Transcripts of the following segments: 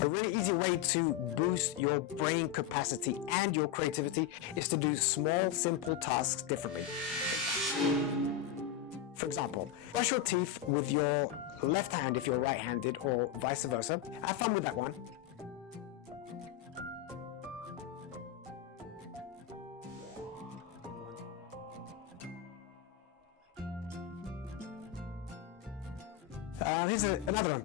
A really easy way to boost your brain capacity and your creativity is to do small, simple tasks differently. For example, brush your teeth with your left hand if you're right-handed, or vice versa. Have fun with that one. Here's another one.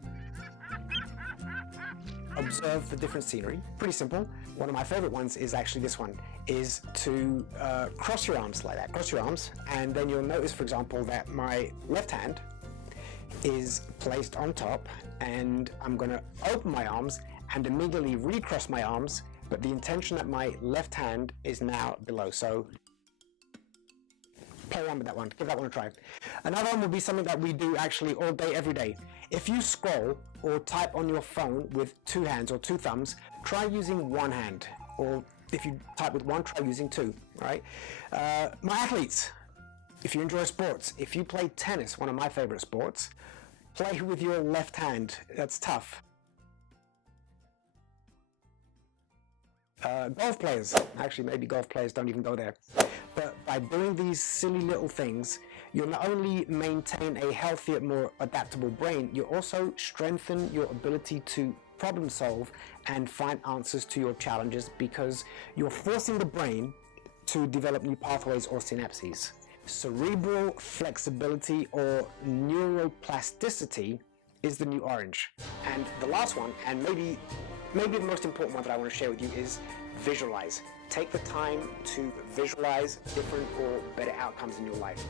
Observe the different scenery. Pretty simple. One of my favorite ones is actually this one, is to cross your arms like that. Cross your arms, and then you'll notice, for example, that my left hand is placed on top, and I'm going to open my arms and immediately recross my arms, but the intention that my left hand is now below. So play around with that one, give that one a try. Another one will be something that we do actually all day, every day. If you scroll or type on your phone with two hands or two thumbs, try using one hand. Or if you type with one, try using two, right? My athletes, if you enjoy sports, if you play tennis, one of my favorite sports, play with your left hand. That's tough. Golf players, actually maybe golf players don't even go there. But by doing these silly little things, you'll not only maintain a healthier, more adaptable brain, you also strengthen your ability to problem solve and find answers to your challenges, because you're forcing the brain to develop new pathways or synapses. Cerebral flexibility, or neuroplasticity, is the new orange. And the last one, and maybe the most important one that I want to share with you, is visualize. Take the time to visualize different or better outcomes in your life.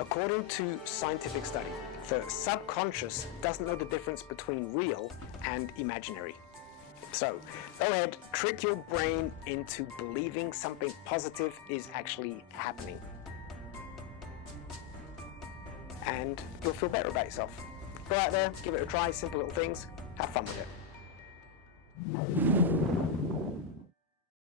According to scientific study, the subconscious doesn't know the difference between real and imaginary. So go ahead, trick your brain into believing something positive is actually happening, and you'll feel better about yourself. Go out there, give it a try, simple little things, have fun with it.